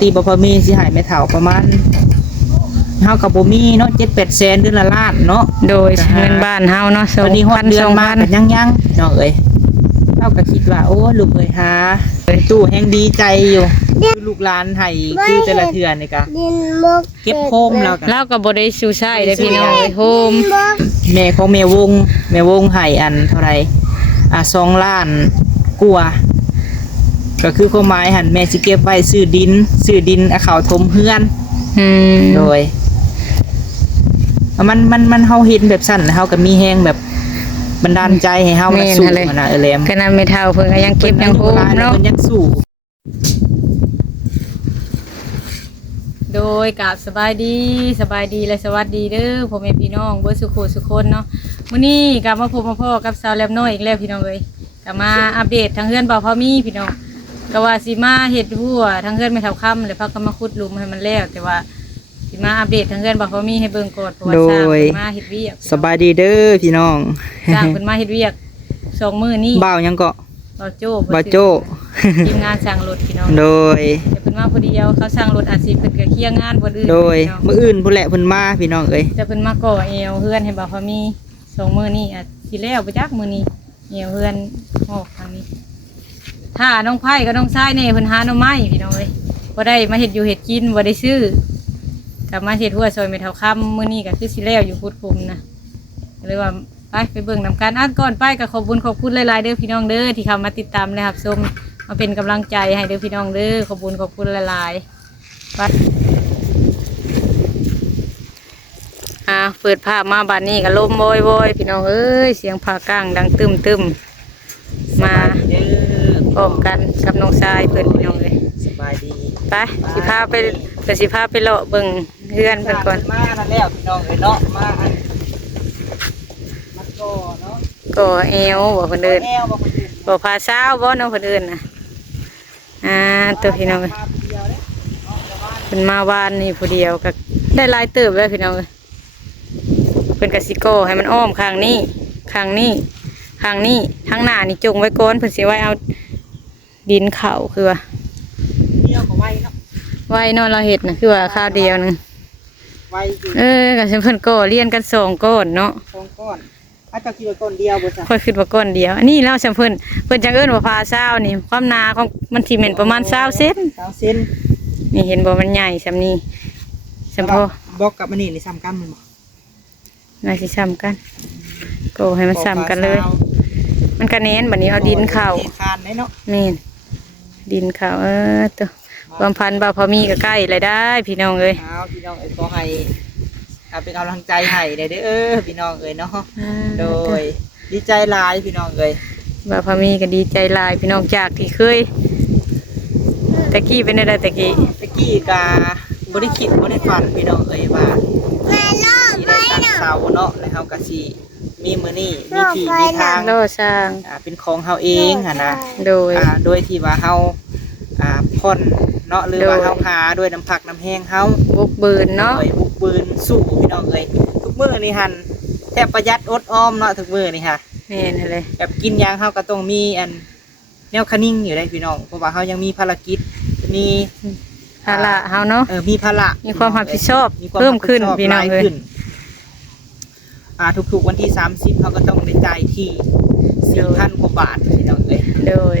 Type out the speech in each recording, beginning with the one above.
ตีบ่พอมีสิให้แม่เฒ่าประมาณเฮาก็บ่มีเนาะ7-8 แสนเดือนละล้านเนาะโดยเงินบ้านเฮาเนาะ วันนี้ฮอดเดือนมาก็ยังๆน้องเอ้ยเฮาก็คิดว่าโอ้ลูกเอ้ยหาตู้แฮงดีใจอยู่คือลูกหลานให้คือแต่ละเทื่อนี่ก็เก็บโฮมแล้วก็ บ่ได้สู้ใช้เด้อพี่น้องโฮม แม่ของแม่วงให้อันเท่าไหร่2 ล้านกว่าก็คือความหมายหั่นแม่สิเก็บไว้ซื้อดินเอาเข้าถมเฮือนโดยมันเฮาเห็นแบบสั่นเฮาก็มีแฮงแบบบันดาลใจให้เฮามาสู้นะแหลมขนาดไม่เท่าเพิ่นก็ยังเก็บยังโฮมเนาะ เพิ่นยังสู้โดยกับสบายดีและสวัสดีเด้อพ่อแม่พี่น้องเบิดสุขสุขคนเนาะมื้อนี้กลับมาพบมาพ่อกับสาวแลมน้อยอีกแล้วพี่น้องเอ้ยก็มาอัปเดตทางเฮือนบ่าวพอมีพี่น้องก็ว่าสิมาเฮ็ดหัวทางเฮือนไม่เท่าค่ำเลยพักก็มาขุดหลุมให้มันแล้วแต่ว่าสิมาอัปเดตทางเฮือนบ่าวพอมีให้เบิ่งก่อนเพราะว่าสร้างเพิ่นมาเฮ็ดเวียกสบายดีเด้อพี่น้องสร้างเพิ่นมาเฮ็ดเวียก2มื้อนี้บ่าวยังก็บ่าวโจ้ ทีมงานสร้างรถพี่น้องโดยแต่เพิ่นมาผู้เดียวเขาสร้างรถอาจสิเพิ่นก็เคลียร์งานบ่อื่นโดยมื้ออื่นพุ่นแหละเพิ่นมาพี่น้องเอ้ยจะเพิ่นมาก่อเอวเฮือนให้บ่าวพอมี2มื้อนี้อาจสิแล้วไปจักมื้อนี้เอวเฮือนออกทางนี้ถ้าน้องไผ่กับน้องชายนี่เพิ่นหาหน่อไม้พี่น้องเอ้ยบ่ได้มาเฮ็ดอยู่เฮ็ดกินบ่ได้ซื้อกลับมาเฮ็ดหัวซอยไม่เท่าค่ำมื้อนี้ก็คือสิแล้วอยู่พุดคุมนะเลยว่าไปเบิ่งนำกันก่อนไปก็ขอบคุณหลายๆเด้อพี่น้องเด้อที่เข้ามาติดตามและรับชมมาเป็นกำลังใจให้เด้อพี่น้องเด้อขอบคุณหลายๆไปเปิดภาพมาบัดนี้ก็ลมโวยพี่น้องเอ้ยเสียงผาก้างดังตึมมาพร้อมกันกับน้องชายเพิ่นพี่น้องเลยสบายดีไปสิพาไปเลาะเบิ่งเฮือนเพิ่นก่อนมาแล้วพี่น้องเอ้ยเนาะมาก่อเนาะก่อเอวบ่เพิ่นเดินบ่พาเช้าบ่น้องเพิ่นเดินน่ะตัวพี่น้องเอ้ยเพิ่นมาบ้านนี่ผู้เดียวก็ได้หลายเติบแล้วพี่น้องเอ้ยเพิ่นก็สิก่อให้มันอ้อมข้างนี้ทางหน้านี่จงไว้ก่อนเพิ่นสิไว้เอาดินเข้าคือว่าเดียวก็ไว้เนาะไว้เนาะเราเฮ็ดน่ะคือว่าข้าวเดียวนึงไว้ก็เพิ่นก่อเรียนกัน2ก้อนเนาะ2ก้อนอาจจะคิดว่าก้อนเดียวบ่ซะค่อยคิดว่าก้อนเดียวอันนี้แล้วเพิ่นจังเอิ้นว่าพาเช้านี่ความหนาของมันสิแม่นประมาณ20 เซน20 เซนนี่เห็นบ่มันใหญ่ซำนี้ซำพอบอกกับอันนี้นี่ซ้ำกันมันบ่น่าสิซ้ำกันก็ให้มันซ้ำกันเลยมันกระเน้นบัดนี้เอาดินเข้าคานได้เนาะนี่ดินเข้าตัวความพันบ่าวพอมีก็ใกล้เลยได้พี่น้องเอ้ยพี่น้องเอ้ยขอให้เป็นกำลังใจให้ได้เด้อพี่น้องเอ้ยเนาะโดยดีใจหลายพี่น้องเอ้ยบ่าวพอมีก็ดีใจหลายพี่น้องจากที่เคยตะกี้เป็นได้ตะกี้ก็บ่ได้คิดบ่ได้ฝันพี่น้องเอ้ยว่าที่ได้ตั้งเสาเนาะแล้วเฮาก็สิมีมื้อนี้มีที่มีทางสร้างเป็นของเฮาเองหั่นนะโดยที่ว่าเฮาผ่อนเนาะหรือว่าเฮาหาด้วยน้ำผักน้ำแห้งเฮาบุกบืนเนาะบุกบืนสู้พี่น้องเอ้ยทุกมื้อนี่หั่นแทบประหยัดอดออมเนาะทุกมื้อนี่ค่ะแม่นเลยแบบกินยางเฮาก็ต้องมีแนวคันนิ่งอยู่ได้พี่น้องเพราะว่าเฮายังมีภารกิจมีภาระเฮาเนาะมีภาระมีความรับผิดชอบเพิ่มขึ้นพี่น้องเอ้ยทุกๆวันที่30เขาก็ต้องได้จ่ายที่ 4,000 กว่าบาทพี่น้องเอ้ยโดย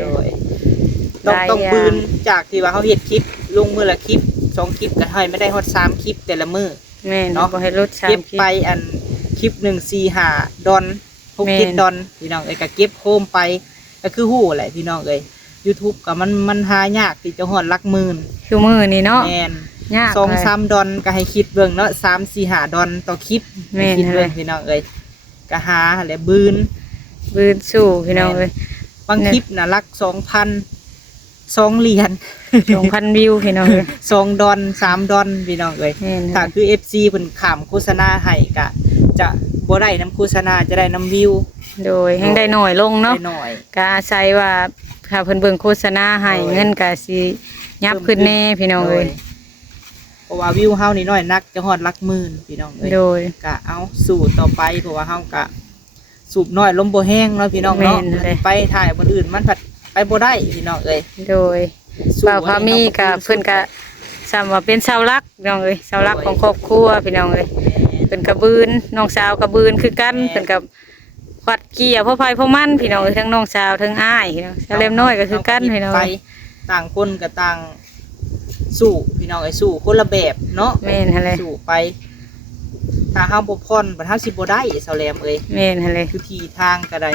ต้องปืนจากที่ว่าเขาเฮ็ดคลิปลงมือละคลิป2 คลิปก็ให้ไม่ได้ฮอด3 คลิปแต่ละมื้อแม่เนาะบ่ให้ลด3 คลิปไปคลิป1 4 5 ดอน6-7 ดอนพี่น้องเอ้ยก็เก็บโฮมไปก็คือฮู้แหละพี่น้องเอ้ย YouTube ก็มันหายากที่จะฮอดหลักหมื่นคือมื้อนี่เนาะแม่น2-3 ดอนก็ให้คิดเบิ่งเนาะ3-4-5 ดอนต่อคลิปคิดเบิ่งพี่น้องเอ้ยก็หาแหละบืนสู้พี่น้องเอ้ยบางคลิปน่ะหลัก 2,000 เหรียญ 2,000 วิวพี่น้องเอ้ย2 ดอน3 ดอนพี่น้องเอ้ยถ้าคือ FC เพิ่นข้ามโฆษณาให้ก็จะบ่ได้นำโฆษณาจะได้นำวิวโดยแห่งได้น้อยลงเนาะก็อาศัยว่าถ้าเพิ่นเบิ่งโฆษณาให้เงินก็สิยับขึ้นแน่พี่น้องเอ้ยเพราะว่าวิวเฮานี่น้อยนักจะฮอดหลักหมื่นพี่น้องเอ้ยโดยก็เอาสู้ต่อไปเพราะว่าเฮาก็สูบน้อยลมบ่แห้งเนาะพี่น้องเนาะไปถ่ายคนอื่นมันผัดไปบ่ได้พี่น้องเอ้ยโดยบ่าวพามีก็เพิ่นก็ ซ้ำว่าเป็นเสาหลักพี่น้องเอ้ยเสาหลักของครอบครัวพี่น้องเอ้ยเป็นกระบืนน้องสาวกระบืนคือกันเป็นกับขวัดเกี่ยวพ่อไผ่พ่อมันพี่น้องเอ้ยทั้งน้องสาวทั้งอ้ายพี่น้องสาวเล่มน้อยก็คือกันพี่น้อง ไป เอ้ย ต่างคนกับต่างสู้พี่น้องไอ้สู้คนละแบบเนาะ แม่นหั่นแหละ สู้ไปถ้าเฮาบ่พรบัดเฮาสิบ่ได้เสาแหลมเอ้ย แม่นหั่นเลย คือที่ทางก็ได้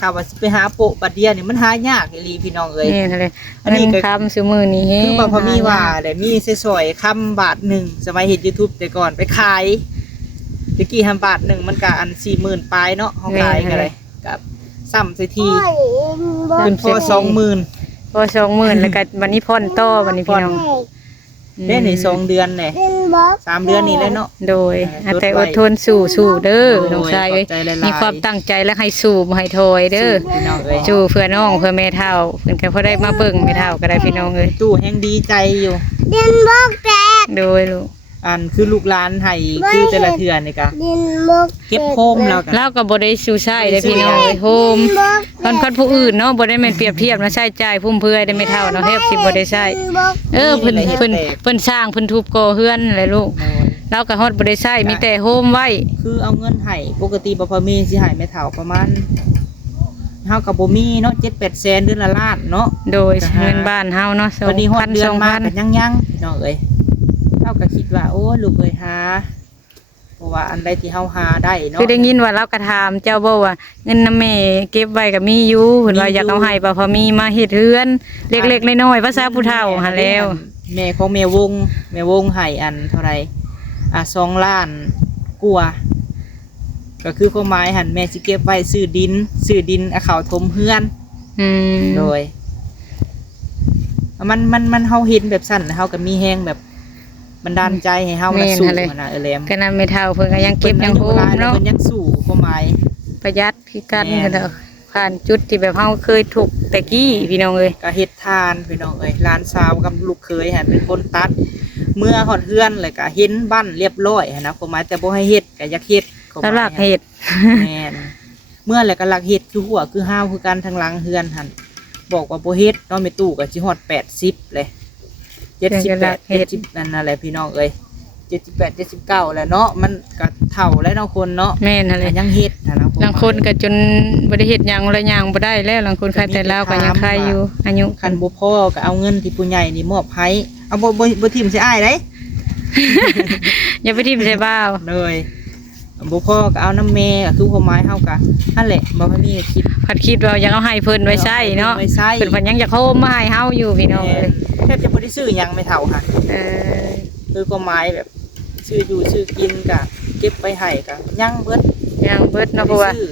ถ้าว่าสิไปหาโปะบัดเดียวนี่มันหายากอีหลีพี่น้องเอ้ย แม่นหั่นเลย อันนี้ เงิน ก็ คำซุมื้อนี้เฮ้ คือบ่พอมีว่าได้มีซอยๆคำบาทหนึ่งสมัยเฮ็ด YouTube แต่ก่อนไปขายตะกี้ทำบาทหนึ่งมันก็อัน 40,000ปลายเนาะเฮาขายก็ได้กับซ้ำใส่ทีเป็นพอ 20,000 พอ20,000แล้วก็วันนี้พ่อนต่อวันนี้พี่น้อง ได้ใน2เดือนแหละ3เดือนนี่แหละเนาะ โดยแต่อดทนสู้เด้อน้องชายเอ้ย ขอบใจหลายๆ มีความตั้งใจและให้สู้บ่ให้ถอยเด้อ พี่น้องเอ้ย สู้เพื่อน้องเพื่อแม่เฒ่าเพิ่นก็พอได้มาเบิ่งแม่เฒ่าก็ได้พี่น้องเอ้ย ตู้แห่งดีใจอยู่ ดินบกแตก โดยลูก อันคือลูกหลานให้คือแต่ละเทื่อนี่ก็ ดินบก เก็บโคมแล้วกัน เราก็บ่ได้สู้ใช้ได้พี่น้องเอ้ยโฮม บก คนผู้อื่นเนาะบ่ได้แม่นเปรียบเทียบนะใช้จ่ายฟุ่มเฟือยได้ไม่เท่าเนาะเฮ็ดสิบ่ได้ใช้ ดินบก เพิ่นสร้างเพิ่นทุบก่อเฮือนแหละลูกเราก็ฮอดบ่ได้ใช้มีแต่โฮมไว้ คือเอาเงินให้ปกติบ่พอมีสิให้แม่เฒ่าประมาณเฮาก็บ่มีเนาะ 7-8 แสนเดือนละล้านเนาะ โดยเงินบ้านเฮาเนาะ วันนี้ฮอดเดือนมาก็ 2,000 ยังๆพี่น้องเอ้ยเฮาก็คิดว่าโอ้ลูกเอ้ยหาเพราะว่าอันใดที่เฮาหาได้เนาะ คือได้ยินว่าเราก็ถามเจ้าบ่ว่าเงินนำแม่เก็บไว้ก็มีอยู่เพิ่นว่าอยากเอาให้บ่พอมีมาเฮ็ดเฮือนเล็กๆน้อยๆภาษาผู้เฒ่าหั่นแล้ว แม่ของแม่วงให้อันเท่าไหร่2 ล้านกว่าก็คือความหมายหั่นแม่สิเก็บไว้ซื้อดินเอาเข้าถมเฮือน อืม โดยมันเฮาเห็นแบบสั้นเฮาก็มีแฮงแบบบันดาลใจให้เฮามาสู้นะแหลม ก็นำไม่เท่าเพิ่นก็ยังเก็บยังโฮมเนาะ เพิ่นยังสู้ความหมาย ประหยัดคือกัน แม่น เด้อผ่านจุดที่แบบเฮาเคยถูกแต่กี้พี่น้องเอ้ย ก็เฮ็ดทานพี่น้องเอ้ยหลานสาวกับลูกเขยหั่นเป็นคนตัด เมื่อฮอดเฮือนแล้วก็เห็นบ้านเรียบร้อยหันนะความหมายแต่บ่ให้เฮ็ดก็อยากเฮ็ดความห แล้ว มาย หลักเฮ็ด แม่นเมื่อแล้วก็หลักเฮ็ดคือหัวคือห้าวคือกันทางหลังเฮือนหั่นบอกว่าบ่เฮ็ดเนาะแม่ตู้ก็สิฮอด80เลย78 70นั่นแหละพี่น้องเอ้ย78 79แล้วเนาะมันก็เฒ่าแล้วเนาะคนเนาะ แม่นหั่นแห แต่ ละ ยังเฮ็ดหั่นนะ บางคนก็จนบ่ได้เฮ็ดหยังละหยังบ่ได้แล้วบางคนใครแต่ลาวก็ยังใครอยู่อายุ คันบ่พอก็เอาเงินที่ผู้ใหญ่นี่มอบให้เอาบ่ทิ่มใส่อ้ายเด้ อย่าไปทิ่มใส่บ้าว เลยบ่พอก็เอาน้ำแม่ก็คือความหมายเฮาก็นั่นแหละบ่พอมีคิด ผัดคิดว่าอยากเอาให้เพิ่นไว้ใช้เนาะ ไว้ใช้ เพิ่นเพิ่นยังอยากโฮมมาให้เฮาอยู่พี่น้องเอ้ย แทบจะบ่ได้ซื้อหยังไม่เท่าค่ะ เออ คือความหมายแบบซื้ออยู่ซื้อกินก็เก็บไปให้ก็ยังเบิด ยังเบิดเนาะเพราะว่า ซื้อ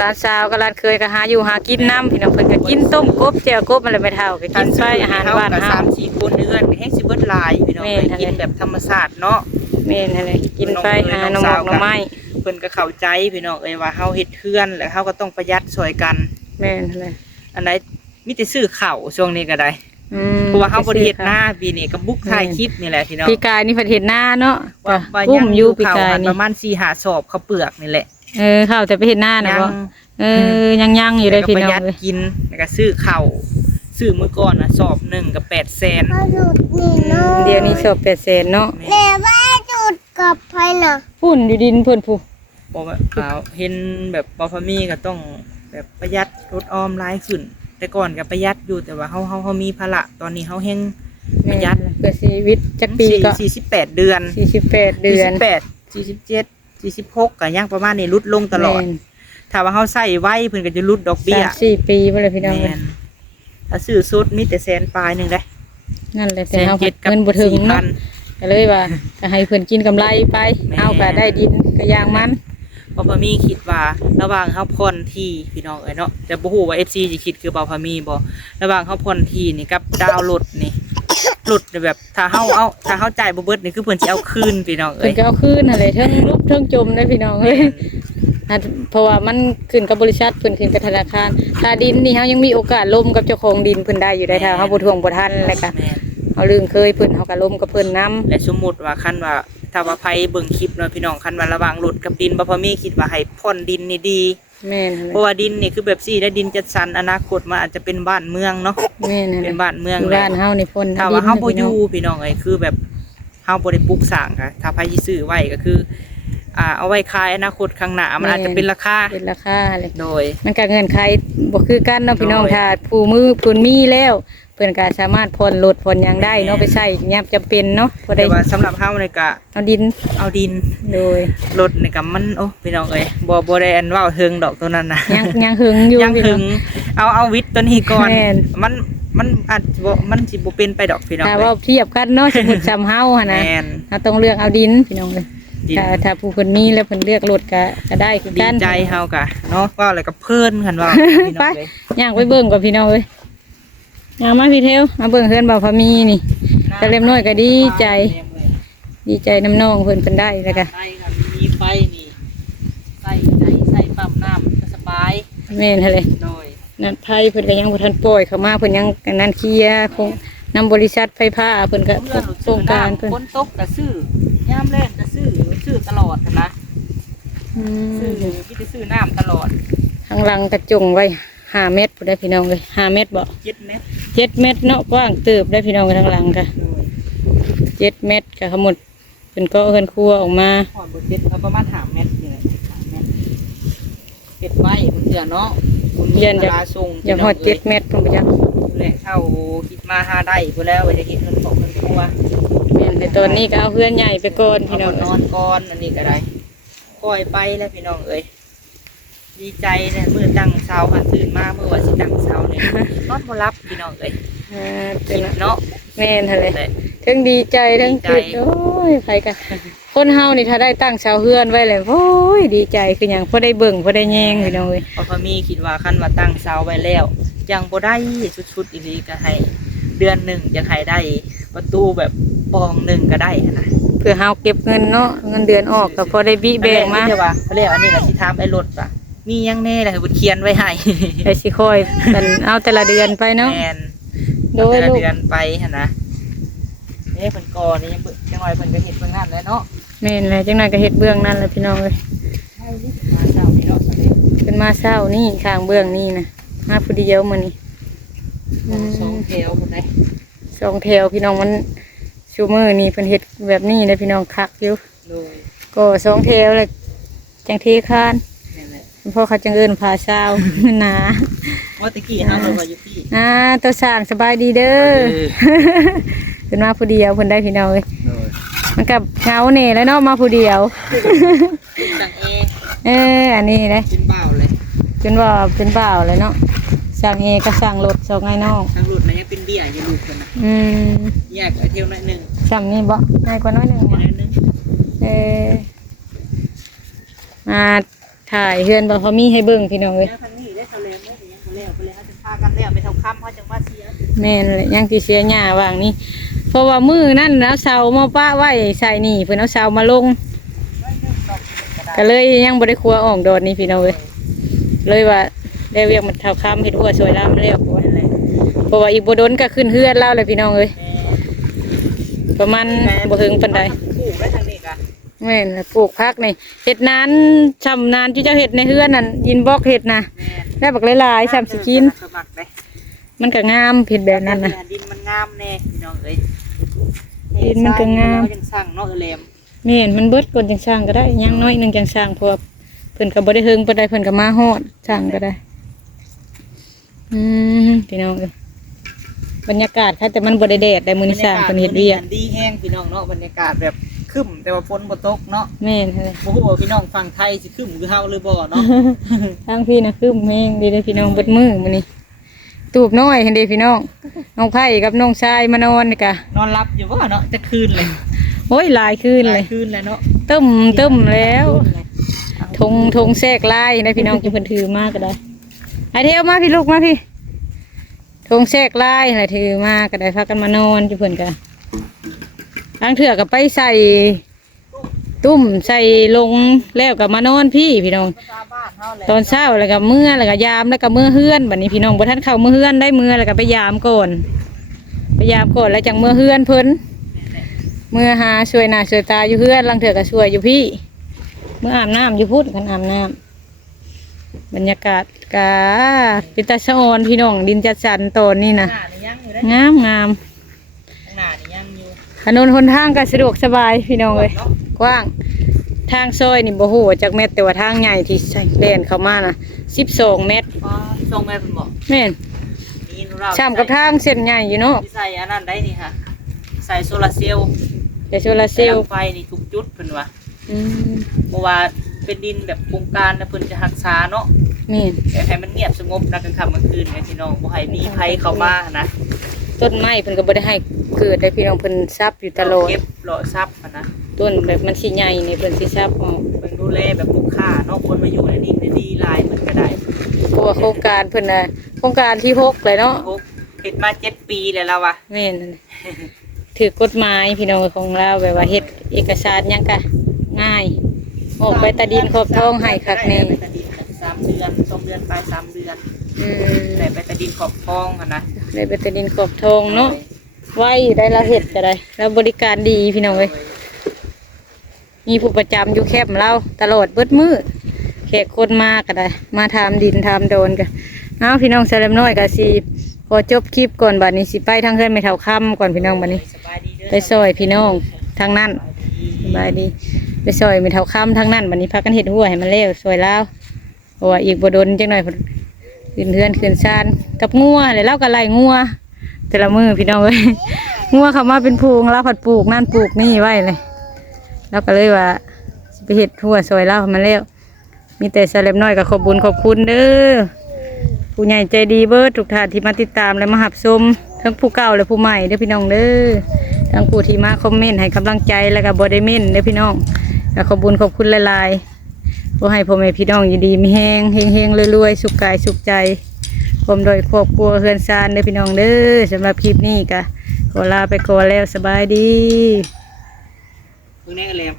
ร้านสาวกับร้านเคยก็หาอยู่หากินน้ำพี่น้องเพิ่นก็กินต้มกบแจ่วกบอะไรไม่เท่าก็กินไปอาหารบ้าน ก็ เฮา 3-4 คนเดือนแฮงสิเบิดหลายพี่น้อง แม่ ไป น กินแบบธรรมชาติเนาะ แม่นหั่นแหละกินไปหาหน่อหมกหน่อไม้ เพิ่นก็เข้าใจพี่น้องเอ้ยว่าเฮาเฮ็ดเฮือนแล้วเฮาก็ต้องประหยัดช่วยกัน แม่นหั่นแหละ อันใดมีแต่ซื้อข้าวช่วงนี้ก็ได้ อืม เพราะว่าเฮาบ่ได้เฮ็ดหน้าปีนี้ก็บุกถ่ายคลิปนี่แหละพี่น้อง ปีกายนี่เพิ่นเฮ็ดหน้าเนาะ ว่า อุ้ ยั ม ง อ อยู่ ยู่ ปี ข้าว กาย หัน นี่ ประมาณ4-5 สอบข้าวเปลือกนี่แหละ เข้าแต่ไปเฮ็ดหน้าน่ะบ่ ยัง ยังอยู่ได้ แล้วก็ พี่ ประ น้อ หยั ง ด เอ้ย กินแล้วก็ซื้อข้าวซื้อมื้อก่อนน่ะสอบหนึ่งก็800,000 เขาหยุดนี่เนาะ เดี๋ยวนี้สอบ800,000เนาะ แม่ว่าจุดกับไผน่ะ พุ่นอยู่ดินเพิ่นผู้ บอกว่าเห็นแบบบ่พอมีก็ต้องแบบประหยัดลดออมหลายขึ้น แต่ก่อนก็ประหยัดอยู่แต่ว่าเฮามีภาระตอนนี้เฮาแฮงประหยัด เพื่อชีวิตจักปีก็ 48 เดือน 48เดือน 48 47 46ก็ยังประมาณนี้ลดลงตลอด แม่น ถ้าว่าเฮาใส่ไว้เพิ่นก็จะลดดอกเบี้ย 3-4 ปีบ่เลยพี่น้องเอ้ แม่ ย นถ้าซื้อสุดมีแต่แสนปลายหนึงได้ นั่นแหละ แส แต่ น เฮา เจ็ดกับ เงินบ่ถึงเนาะ 4,000 ก็เลยว่าก็ให้เพิ่นกินกำไรไป แม่ เอาก็ได้ดินก็ย่างมัน บ่พอมีคิดว่าระหว่างเฮาผ่อนที่พี่น้องเอ้ยเนาะแต่บ่ฮู้ว่า FC สิคิดคือบ่พอมีบ่ระหว่างเฮาผ่อนที่นี่กับดาวน์รถนี่รถนี่แบบถ้าเฮาจ่ายบ่เบิดนี่คือเพิ่นสิเอาคืนพี่น้อง เพิ่ เอ้ น ย ก็เอาคืนนั่นแหละเทิงลุกเทิงจมได้พี่น้องเอ้ยเพราะว่ามันขึ้นกับบริษัทเพิ่นขึ้นกับธนาคารถ้าดินนี่เฮายังมีโอกาสล้มกับเจ้าของดินเพิ่นได้อยู่ได้ถ้าเฮาบ่ทวงบ่ทันแล้วก็ แม่น เฮาลืมเคยเพิ่นเฮาก็ล้มกับเพิ่นนํ และสมมุติว่าคันว่าถ้าว่าไผเบิ่งคลิปเนาะพี่น้องคันว่าระหว่างรถกับดินบ่พอมีคิดว่าให้ผ่อนดินนี่ดี แม่น เพราะว่าดินนี่คือแบบสี่ได้ดินจัดสรรอนาคตมันอาจจะเป็นบ้านเมืองเนาะ แม่น เป็นบ้านเมือง บ้านเฮานี่พ่น ถ้าว่าเฮาบ่อยู่พี่น้องเอ้ยคือแบบเฮาบ่ได้ปลูกสร้างค่ะถ้าไผสิซื้อไว้ก็คือเอาไว้ขายอนาคตข้างหน้ามันอาจจะเป็นราคา เป็นราคาเลย โดย มันก็เงินใครบ่คือกันเนาะพี่น้อง โดย ถ้าผู้มือผู้มีแล้วเพิ่นก็สามารถผ่อนรถผ่อนหยังได้เนาะไปใช้ยามจำเป็นเนาะบ่ได้ แต่ว่าสำหรับเฮานี่ก็ เอาดิน เอาดิน โดย รถนี่ก็มันโอ้พี่น้องเอ้ยบ่ได้อันเว้าถึงดอกตัวนั้นน่ะ ยังหึงอยู่ ยัง พี่ ถึ น้อง งเอาวิทย์ตัวนี้ก่อน แม่น มันอาจบ่มันสิบ่เป็นไปดอกพี่น้อง ถ้า เอ้ ว่าย เทียบกันเนาะสมมุติซ้ำเฮาหั่นนะ แม่น เราต้องเลือกเอาดินพี่น้องเอ้ย ดิน ถ้าผู้เพิ่นมีแล้วเพิ่นเลือกรถก็ได้คือ ดี กัน ใจเฮากะเนาะว่าอะไรก็เพิ่นกันว่าพี่น้ ไป องเอ้ย ย่างไปเบิ่งก่อนพี่น้องเอ้ยย่างมาพี่เทวมาเบิ่งเฮือนบ่าวพามีนี่ แต่เล็มน้อยก็ดีใจ ดีใจน้ำน้องเพิ่นได้แล้วก็ ไฟครับมีไฟนี่ใส่ใจใส่ปั๊มน้ำก็สบาย แม่นหั่นเลย โดย นั่นไผเพิ่นก็ยังบ่ทันปล่อยเข้ามาเพิ่นยังกันนั่นเคลียร์คงนำบริษัทไฟฟ้าเพิ่นก็โครงการเพิ่น ฝนตกก็ซื้อยามแรงก็ซื้อตลอดนะ อื ซื้อ ม มีแต่ซื้อน้ำตลอด ข้างหลังกระจงไว้5เมตรพุ่นได้พี่น้องเลย5เมตรบ่ 7 เมตร 7เมตรเนาะกว้างเติบได้พี่น้องข้างหลังก็ โดย 7เมตรก็ทั้งหมดเพิ่นก็เฮือนครัวออกมา หอดบ่7เอาประมาณ5 เมตรนี่แหละ5 เมตรเป็ดไว้บนเตือเนาะเย็นจะส่ง อย่างฮอด7เมตรพุ่นบ่จัก แหละเท่าคิดมาหาได้พุ่นแล้วว่าจะเฮ็ดเงินของเงินครัว แม่นแต่ตอนนี้ก็เอาเฮือนใหญ่ไปก่อน พี่ พี่ น้ น้ อ อง ง นอนก่อนอันนี้ก็ได้ปล่อยไปแล้วพี่น้องเอ้ยดีใจเนี่ยมื้อตั้งเช้าหันตื่นมาเมื่อว่าสิตั้งเช้าเนี่ยนอนบ่หลับพี่น้องเอ้ย เป็น เนาะ แม่นหั่นเลย แต่ ทั้งดีใจทั้ง ดีใจ คิดโอ้ยไผกันคนเฮานี่ถ้าได้ตั้งเสาเฮือนไว้เลยโอ้ยดีใจคือหยังพอได้เบิ่งพอได้แยงพี่น้องเอ้ย พอมีคิดว่าคันว่าตั้งเช้าไว้แล้วยังบ่ได้ชุดๆอีหลีก็ให้เดือนหนึ่งจะให้ได้ประตูแบบปองหนึ่งก็ได้นะ เพื่อเฮาเก็บเงินเนาะเงินเดือนออกก็พอได้บิแบ่งมา เรียกว่าเขาเรียกอันนี้ก็สิถามไอ้รถว่ะมียังแน่ล่ะให้บุญเขียนไว้ให้ ไปสิคอยกันเอาแต่ละเดือนไปเนาะ แม่น โดย แต่ละ ลูก เดือนไปหั่นนะนี่เพิ่นก่อนี่ยังจังหน่อยเพิ่นก็เฮ็ดเพิ่นงานแล้วเนาะ แม่นแหละจังนั้นก็เฮ็ดเบื้องนั่นแหละพี่น้องเอ้ย ให้นี่มาเช้านี่เนาะสำเร็จ เป็นมาเช้านี่ข้างเบื้องนี่นะมาผู้เดียวมื้อนี้อืม สองแถวพุ่นได้ สองแถวพี่น้องมันชูมือนี่เพิ่นเฮ็ดแบบนี้เลยพี่น้องคักอยู่ โดย ก็สองแถวเลยจังเทคาน นั่นแหละ พ่อเขาจังเอิ้นพาเช้า หนา ว่าตะกี้เฮาเลยว่าอยู่พี่ ตัวสร้างสบายดีเด้อ เพิ่นมาผู้เดียวเพิ่นได้พี่น้องเอ้ย โดย มันกับเหงาแน่แล้วเนาะมาผู้เดียว จังอันนี้เลย เป็นเบ้าเลย เป็นว่าเป็นบ่าวเลยเนาะสั่งเอก็สั่งรถสองไงน้อง ทางรถน่ะยังเป็นเบี้ยอยู่ลูกเพิ่นน่ะ อืม แยกไอ้เที่ยวหน่อยหนึง จำนี่บ่ง่ายกว่าน้อยหนึ่ง ห บ่ น่อยหนึง มาถ่ายเฮือนบ่เขามีให้เบิ่งพี่น้องเอ้ย แล้วคันนี้ได้เท่าแล้วไม่ได้ยังบ่แล้วไปเลยเฮาจะพากันแล้วไปเท่าค่ำเฮาจังว่าเสีย แม่นเลยยังสิเสียหญ้าว่างนี่เพราะว่ามื้อนั่นแล้วเสามาป้าไว้ใส่นี่เพิ่นเอาเสามาลง ก็เลยยังบ่ได้ครัวออกโดดนี่พี่น้องเอ้ยเลยว่าได้เวียกมันเท่าค้ำเฮ็ดหัวสวยลามแล้วเพราะว่าอีกบ่โดนก็ขึ้นเฮือนแล้วเลยพี่น้องเอ้ยประมาณบ่ถึงปานใด ปลูกได้ทางนี้กะ แม่นล่ะปลูกผักนี่เฮ็ดนานชำนานที่เจ้าเฮ็ดในเฮือนนั่นยินบอกเฮ็ดนะ แม่ ได้บักหลายๆ3สิกิน สมัครได้ มันก็งามเฮ็ดแบบนั้นน่ะ ดินมันงามแน่พี่น้องเอ้ย ดินมันก็งาม ยังสั่งเนาะแหลม แม่นมันเบิดก่อนจังสร้างก็ได้ยังน้อยหนึงจังสร้างเพราะว่าเพิ่นก็บ่ได้เฮิงปานใดเพิ่นก็มาฮอดสร้างก็ได้พี่น้องเอ้ยบรรยากาศค่ะแต่มันบ่ได้แดดได้มื้อนี้สร้างเพิ่นเฮ็ดเวียก ดีแห้งพี่น้องเนาะบรรยากาศแบบครึ้มแต่ว่าฝนบ่ตกเนาะ แม่นเลย บ่ฮู้ว่าพี่น้องฝั่งไทยสิครึ้มคือเฮาหรือบ่เนาะ ทางพี่นะคือแม่งดีเลยพี่น้องเบิดมือมื้อนี้ตูบน้อยเห็นเด้พี่น้องน้องไผ่กับน้องชายมานอนนี่กะ นอนหลับอยู่บ่เนาะจะคืนเลย โอ้ยหลายคืน ห เล ลาย ย คืนแล้วเนาะ ตึ้มแล้วทงแทรกลายนะพี่น้องที่เพิ่นถือมาก็ได้ไอเทวมาพี่ลูกมาพี่ทงแทรกลายอะไรถือมาก็ได้พากันมานอนอยู่เพิ่นก็ทางเถื่อก็ไปใส่ตุ้มใส่ลงแล้วก็มานอนพี่น้อง ภาษาบ้านเฮาแหละ ตอนเช้าแล้วก็เมื่อแล้วก็ยามแล้วก็เมื่อเฮือนบัดนี้พี่น้องบ่ทันเข้าเมื่อเฮือนได้เมื่อแล้วก็ไปยามก่อนไปยามก่อนแล้วจังเมื่อเฮือนเพิ่นเมื่อหาช่วยหน้าช่วยตาอยู่เฮือนลังเถื่อก็ช่วยอยู่พี่เมื่ออาบน้ำอยู่พุทธกันอาบน้ำ บรรยากาศกาเป็นตาชะออนพี่น้องดินจัดสรรตอนนี้นะ หน้านี่ยังอยู่ได้ งามงาม ข้างหน้านี่ยังอยู่ ถนนหนทางก็สะดวกสบายพี่น้องเอ้ย เนาะ กว้างทางซอยนี่บ่ฮู้ว่าจักเม็ดแต่ว่าทางใหญ่ที่ใส่แล่นเข้ามานะ12 เมตร อ๋อส่งแม่เพิ่นบอก แม่น นี่เรา ช่ำกับทางเส้นใหญ่อยู่เนาะ ที่ใส่อันนั้นได้นี่ค่ะใส่โซลาร์เซลล์ แต่โซลาร์เซลล์ ไฟนี่ทุกจุดเพิ่นว่า อืม เพราะว่าเป็นดินแบบโครงการนะเพิ่นจะรักษาเนาะ แม่น แต่ให้มันเงียบสงบนะกลางค่ำกลางคืนไงพี่น้องบ่ให้มีภัยเข้ามานะ ต้นไม้เพิ่นก็บ่ได้ให้เกิดได้พี่น้องเพิ่นซับอยู่ตลอด เก็บรอทรัพย์อะนะ ต้นแบบมันสิใหญ่นี่เพิ่นสิซับออก เพิ่นดูแลแบบลูกค้าเนาะคนมาอยู่ในดินได้ดีหลายเหมือนก็ได้ เพราะว่าโครงการเพิ่นน่ะโครงการที่6เลยเนาะ พวกเฮ็ดมา7 ปีแล้วล่ะวะ แม่นนั่นน่ะถือกฎหมายพี่น้องของเราแบบว่าเฮ็ดเอกสารหยังก็ง่ายออกใบตาดินครอบท้องให้คักแน่ ใบตาดิน3 เดือน2 เดือนไป3 เดือน อืม ได้ใบตาดินขอบคลองอะนะ ได้ใบตาดินครอบท้องเนาะไว้ได้ละเฮ็ดก็ได้แล้วบริการดีพี่น้องเอ้ยมีผู้ประจำอยู่แคมป์เราตลอดเบิดมื้อแขกคนมาก็ได้ มาทำดินทำโดนกันเอาพี่น้องแซลมน้อยก็สิพอจบคลิปก่อนบัดนี้สิไปทางเฮือนไม่เท่าค่ำก่อนพี่น้องบัดนี้ สบายดีเด้อ ไปซอยพี่น้องทางนั้นสบายดีไปซอยไม่เท่าค่ำทางนั้นบัดนี้พากันเฮ็ดหัวให้มันแล้วซอยลาวเพราะว่าอีกบ่โดนจังหน่อยเพิ่นขึ้นเฮือนขึ้นซานกับงัวแล้วเราก็ไล่งัวแต่ละมือพี่น้องเอ้ย งัวเข้ามาเป็นพูงเราผัดปลูกนั่นปลูกนี่ไว้เลยเราก็เลยว่าสิไปเฮ็ดหัวซอยลาวให้มันแล้วมีแต่แซลมน้อยก็ขอบคุญขอบคุณเด้อผู้ใหญ่ใจดีเบิดทุกท่านที่มาติดตามและมาหับชมทั้งผู้เก่าและผู้ใหม่เด้อพี่น้องเด้อ ทั้งผู้ที่มาคอมเมนต์ให้กำลังใจแล้วก็บอได้เมนต์เด้อพี่น้องก็ขอบคุญขอบคุณหลายๆขอให้พ่อแม่พี่น้องยินดีมีแห้งเฮงๆรวยๆสุขกายสุขใจผมโดยครอบครัวเฮือนซานเด้อพี่น้องเด้อสำหรับคลิปนี้ก็ขอลาไปก่อนแล้วสบายดี เพิ่งได้กันแล้ว